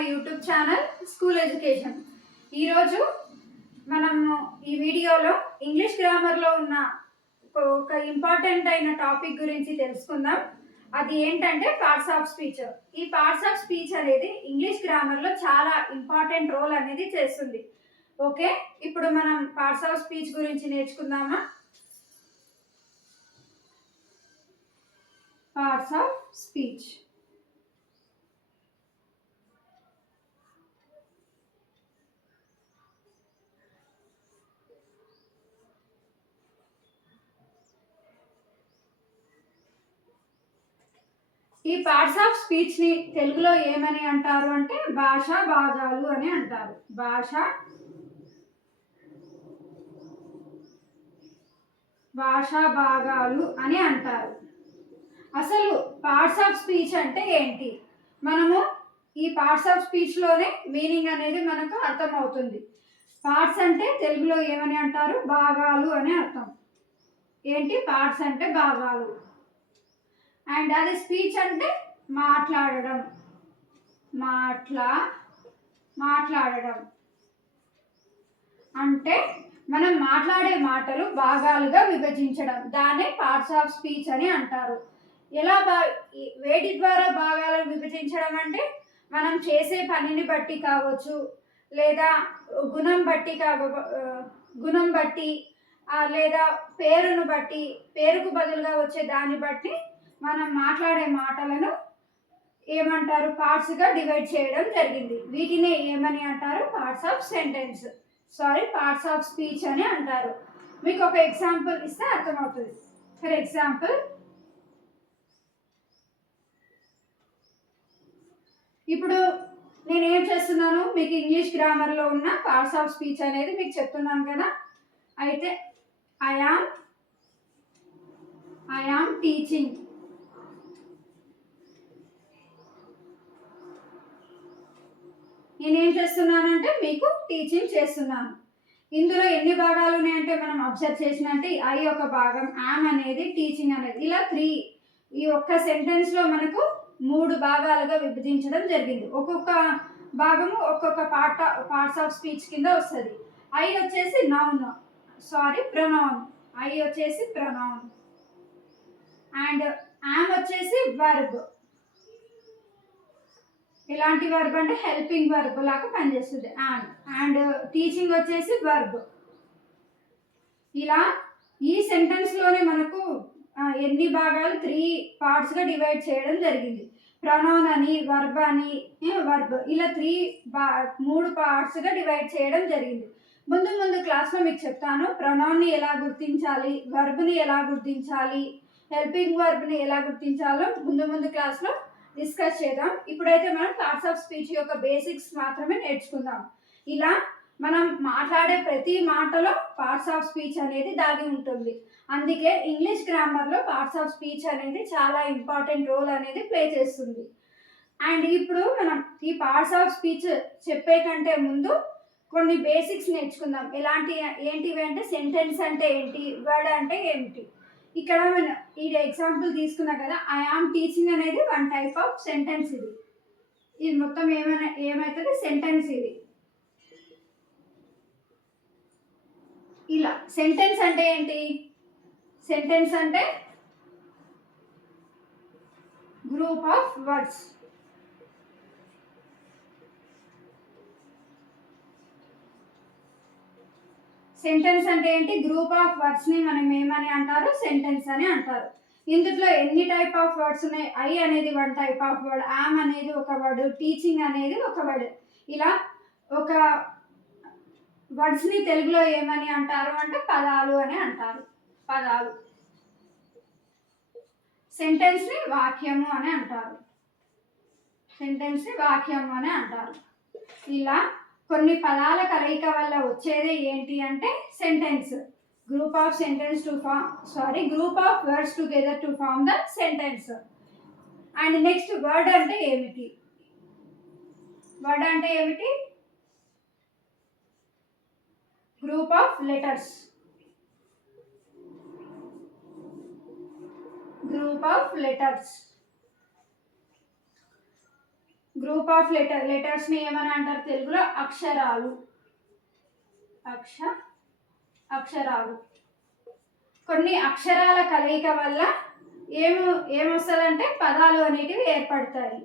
My YouTube channel school education. ఈరోజు మనము ఈ వీడియోలో ఇంగ్లీష్ గ్రామర్లో ఉన్న ఒక ఇంపార్టెంట్ అయిన టాపిక్ గురించి తెలుసుకుందాం. అది ఏంటంటే పార్ట్స్ ఆఫ్ స్పీచ్. ఈ పార్ట్స్ ఆఫ్ స్పీచ్ అనేది ఇంగ్లీష్ గ్రామర్లో చాలా ఇంపార్టెంట్ రోల్ అనేది చేస్తుంది. ఓకే, ఇప్పుడు మనం పార్ట్స్ ఆఫ్ స్పీచ్ గురించి నేర్చుకుందామా? Parts of speech. ఈ పార్ట్స్ ఆఫ్ స్పీచ్ ని తెలుగులో ఏమని అంటారు అంటే భాషా భాగాలు అని అంటారు. భాషా భాగాలు అని అంటారు. అసలు పార్ట్స్ ఆఫ్ స్పీచ్ అంటే ఏంటి? మనము ఈ పార్ట్స్ ఆఫ్ స్పీచ్ లోనే మీనింగ్ అనేది మనకు అర్థమవుతుంది. పార్ట్స్ అంటే తెలుగులో ఏమని అంటారు? భాగాలు అని అర్థం. ఏంటి పార్ట్స్ అంటే? భాగాలు. అండ్ అది స్పీచ్ అంటే మాట్లాడడం. మాట్లాడడం అంటే మనం మాట్లాడే మాటలు భాగాలుగా విభజించడం, దాన్నే పార్ట్స్ ఆఫ్ స్పీచ్ అని అంటారు. ఎలా వేటి ద్వారా భాగాలు విభజించడం అంటే మనం చేసే పనిని బట్టి కావచ్చు, లేదా గుణం బట్టి లేదా పేరును బట్టి, పేరుకు బదులుగా వచ్చే దాన్ని బట్టి మనం మాట్లాడే మాటలను ఏమంటారు? పార్ట్స్గా డివైడ్ చేయడం జరిగింది. వీటిని ఏమని అంటారు? Parts of sentence, parts of speech అని అంటారు. మీకు ఒక ఎగ్జాంపుల్ ఇస్తే అర్థమవుతుంది. ఫర్ ఎగ్జాంపుల్, ఇప్పుడు నేను ఏం చేస్తున్నాను? మీకు ఇంగ్లీష్ గ్రామర్లో ఉన్న పార్ట్స్ ఆఫ్ స్పీచ్ అనేది మీకు చెప్తున్నాను కదా. అయితే ఐ యామ్ టీచింగ్. నేనేం చేస్తున్నానంటే మీకు టీచింగ్ చేస్తున్నాను. ఇందులో ఎన్ని భాగాలు ఉన్నాయంటే మనం అబ్జర్వ్ చేసినట్టే ఐ ఒక భాగం, యామ్ అనేది, టీచింగ్ అనేది, ఇలా 3. ఈ ఒక్క సెంటెన్స్లో మనకు 3 భాగాలుగా విభజించడం జరిగింది. ఒక్కొక్క భాగము ఒక్కొక్క పార్ట్స్ ఆఫ్ స్పీచ్ కింద వస్తుంది. ఐ వచ్చేసి ప్రొనౌన్. ఐ వచ్చేసి ప్రొనౌన్. అండ్ యామ్ వచ్చేసి వర్బ్. ఎలాంటి వర్బ్ అంటే హెల్పింగ్ వర్బ్ లాగా పనిచేస్తుంది. అండ్ టీచింగ్ వచ్చేసి వర్బ్. ఇలా ఈ సెంటెన్స్లోనే మనకు ఎన్ని భాగాలు? 3 పార్ట్స్గా డివైడ్ చేయడం జరిగింది. ప్రొనౌన్ అని, వర్బ్ అని, ఇలా 3 పార్ట్స్గా డివైడ్ చేయడం జరిగింది. ముందు క్లాస్లో మీకు చెప్తాను ప్రొనౌన్ని ఎలా గుర్తించాలి, వర్బ్ని ఎలా గుర్తించాలి, హెల్పింగ్ వర్బ్ని ఎలా గుర్తించాలో ముందు క్లాస్లో డిస్కస్ చేద్దాం. ఇప్పుడైతే మనం పార్ట్స్ ఆఫ్ స్పీచ్ యొక్క బేసిక్స్ మాత్రమే నేర్చుకుందాం. ఇలా మనం మాట్లాడే ప్రతి మాటలో పార్ట్స్ ఆఫ్ స్పీచ్ అనేది దాగి ఉంటుంది. అందుకే ఇంగ్లీష్ గ్రామర్లో పార్ట్స్ ఆఫ్ స్పీచ్ అనేది చాలా ఇంపార్టెంట్ రోల్ అనేది ప్లే చేస్తుంది. అండ్ ఇప్పుడు మనం ఈ పార్ట్స్ ఆఫ్ స్పీచ్ చెప్పే కంటే ముందు కొన్ని బేసిక్స్ నేర్చుకుందాం. ఏంటివి అంటే సెంటెన్స్ అంటే ఏంటి, వర్డ్ అంటే ఏంటి. ఇక్కడ మనం ఈ ఎగ్జాంపుల్ తీసుకున్నా కదా, ఐ యామ్ టీచింగ్ అనేది 1 టైప్ ఆఫ్ సెంటెన్స్. ఇది మొత్తం ఏమవుతుంది? సెంటెన్స్. ఇది ఇలా సెంటెన్స్ అంటే ఏంటి? సెంటెన్స్ అంటే గ్రూప్ ఆఫ్ వర్డ్స్. సెంటెన్స్ అంటే ఏంటి? గ్రూప్ ఆఫ్ వర్డ్స్ ని మనం ఏమని అంటారు? సెంటెన్స్ అని అంటారు. ఇందులో ఎన్ని టైప్ ఆఫ్ వర్డ్స్ ఉన్నాయి? ఐ అనేది 1 టైప్ ఆఫ్ వర్డ్, యామ్ అనేది ఒక వర్డ్, టీచింగ్ అనేది ఒక వర్డ్. ఇలా ఒక వర్డ్స్ ని తెలుగులో ఏమని అంటారు అంటే పదాలు అని అంటారు. పదాలు. సెంటెన్స్ ని వాక్యము అని అంటారు. ఇలా కొన్ని పదాల కలయిక వల్ల వచ్చేది ఏంటి అంటే sentence. Group of words together to form the sentence. And next word అంటే ఏమిటి? Group of letters. Group of లెటర్స్ని ఏమని అంటారు తెలుగులో? అక్షరాలు. అక్షరాలు. కొన్ని అక్షరాల కలయిక వల్ల ఏమొస్తుందంటే పదాలు అనేటివి ఏర్పడతాయి.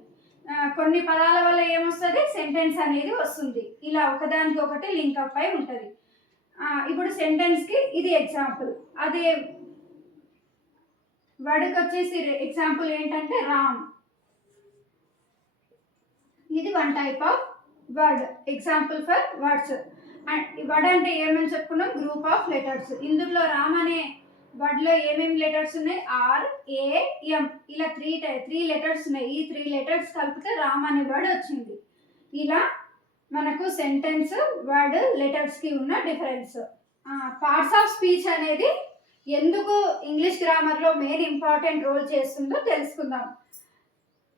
కొన్ని పదాల వల్ల ఏమొస్తుంది? సెంటెన్స్ అనేది వస్తుంది. ఇలా ఒకదానికి ఒకటి లింకప్ అయి ఉంటుంది. ఇప్పుడు సెంటెన్స్కి ఇది ఎగ్జాంపుల్. అదే వర్డ్కి వచ్చేసి ఎగ్జాంపుల్ ఏంటంటే రామ్. ఇది one type of word. Example for words. And word అంటే ఏమని చెప్పుకున్నాం? Group of letters. ఇందులో రామ్ అనే వర్డ్లో ఏమేమి లెటర్స్ ఉన్నాయి? ఆర్, ఏ, ఎం. ఇలా త్రీ లెటర్స్ ఉన్నాయి. ఈ 3 లెటర్స్ కలిపితే రామ్ అనే వర్డ్ వచ్చింది. ఇలా మనకు సెంటెన్స్, వర్డ్, లెటర్స్కి ఉన్న డిఫరెన్స్. పార్ట్స్ ఆఫ్ స్పీచ్ అనేది ఎందుకు ఇంగ్లీష్ గ్రామర్లో మెయిన్ ఇంపార్టెంట్ రోల్ చేస్తుందో తెలుసుకుందాం.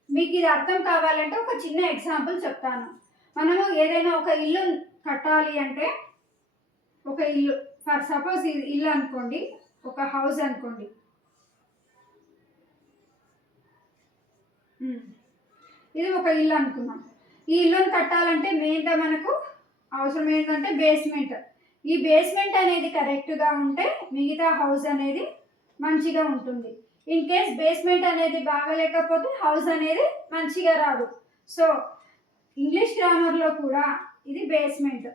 మీకు ఇది అర్థం కావాలంటే ఒక చిన్న ఎగ్జాంపుల్ చెప్తాను. మనము ఏదైనా ఒక ఇల్లు కట్టాలి అంటే, ఒక ఇల్లు ఫర్ సపోజ్ ఇది ఇల్లు అనుకోండి, ఒక హౌస్ అనుకోండి. ఇది ఒక ఇల్లు అనుకున్నాం. ఈ ఇల్లుని కట్టాలంటే మెయిన్గా మనకు అవసరం ఏంటంటే బేస్మెంట్. ఈ బేస్మెంట్ అనేది కరెక్ట్గా ఉంటే మిగతా హౌస్ అనేది మంచిగా ఉంటుంది. ఇన్ కేస్ బేస్మెంట్ అనేది బాగలేకపోతే హౌస్ అనేది మంచిగా రాదు. సో ఇంగ్లీష్ గ్రామర్లో కూడా ఇది బేస్మెంట్,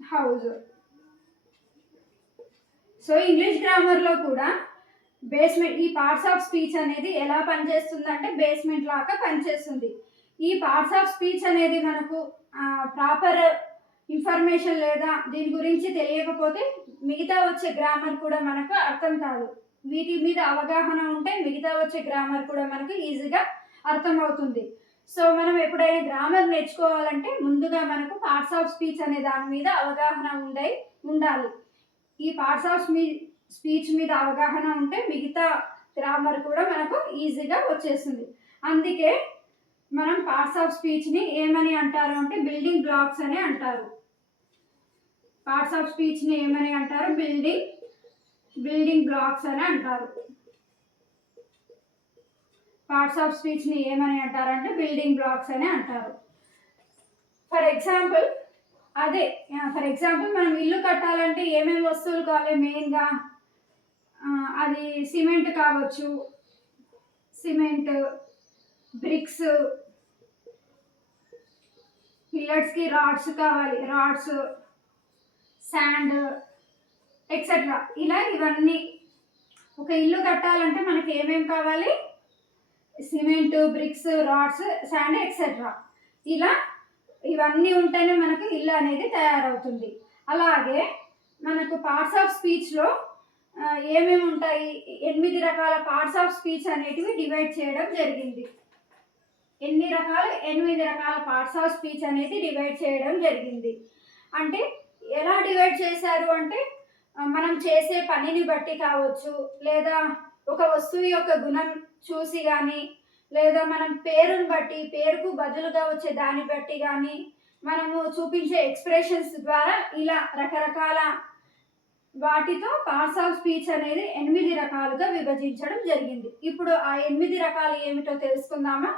హౌస్. సో ఇంగ్లీష్ గ్రామర్లో కూడా బేస్మెంట్, ఈ పార్ట్స్ ఆఫ్ స్పీచ్ అనేది ఎలా పనిచేస్తుంది అంటే బేస్మెంట్ లాగా పనిచేస్తుంది. ఈ పార్ట్స్ ఆఫ్ స్పీచ్ అనేది మనకు ప్రాపర్ ఇన్ఫర్మేషన్ లేదా దీని గురించి తెలియకపోతే మిగతా వచ్చే గ్రామర్ కూడా మనకు అర్థం కాదు. వీటి మీద అవగాహన ఉంటే మిగతా వచ్చే గ్రామర్ కూడా మనకు ఈజీగా అర్థమవుతుంది. సో మనం ఎప్పుడైనా గ్రామర్ నేర్చుకోవాలంటే ముందుగా మనకు పార్ట్స్ ఆఫ్ స్పీచ్ అనే దాని మీద అవగాహన ఉండాలి. ఈ పార్ట్స్ ఆఫ్ స్పీచ్ మీద అవగాహన ఉంటే మిగతా గ్రామర్ కూడా మనకు ఈజీగా వచ్చేస్తుంది. అందుకే మనం పార్ట్స్ ఆఫ్ స్పీచ్ని ఏమని అంటారు అంటే బిల్డింగ్ బ్లాక్స్ అని అంటారు. పార్ట్స్ ఆఫ్ స్పీచ్ని ఏమని అంటారు? బిల్డింగ్ బ్లాక్స్ అని అంటారు. పార్ట్స్ ఆఫ్ స్పీచ్ని ఏమని అంటారు అంటే బిల్డింగ్ బ్లాక్స్ అని అంటారు. ఫర్ ఎగ్జాంపుల్ మనం ఇల్లు కట్టాలంటే ఏమేమి వస్తువులు కావాలి? మెయిన్గా అది సిమెంట్ కావచ్చు, సిమెంట్, బ్రిక్స్, పిల్లర్స్కి రాడ్స్ కావాలి, రాడ్స్, శాండ్, ఎక్సెట్రా. ఇలా ఇవన్నీ ఒక ఇల్లు కట్టాలంటే మనకి ఏమేమి కావాలి? Cement, bricks, rods, sand, etcetera. ఇలా ఇవన్నీ ఉంటేనే మనకు ఇల్లు అనేది తయారవుతుంది. అలాగే మనకు పార్ట్స్ ఆఫ్ స్పీచ్లో ఏమేమి ఉంటాయి? 8 రకాల పార్ట్స్ ఆఫ్ స్పీచ్ అనేటివి డివైడ్ చేయడం జరిగింది. 8 రకాల పార్ట్స్ ఆఫ్ స్పీచ్ అనేది డివైడ్ చేయడం జరిగింది. అంటే ఎలా డివైడ్ చేశారు అంటే మనం చేసే పనిని బట్టి కావచ్చు, లేదా ఒక వస్తువు యొక్క గుణం చూసి కానీ, లేదా మనం పేరుని బట్టి, పేరుకు బదులుగా వచ్చే దాన్ని బట్టి కానీ, మనము చూపించే ఎక్స్ప్రెషన్స్ ద్వారా ఇలా రకరకాల వాటితో పార్ట్స్ ఆఫ్ స్పీచ్ అనేది 8 రకాలుగా విభజించడం జరిగింది. ఇప్పుడు ఆ 8 రకాలు ఏమిటో తెలుసుకుందామా?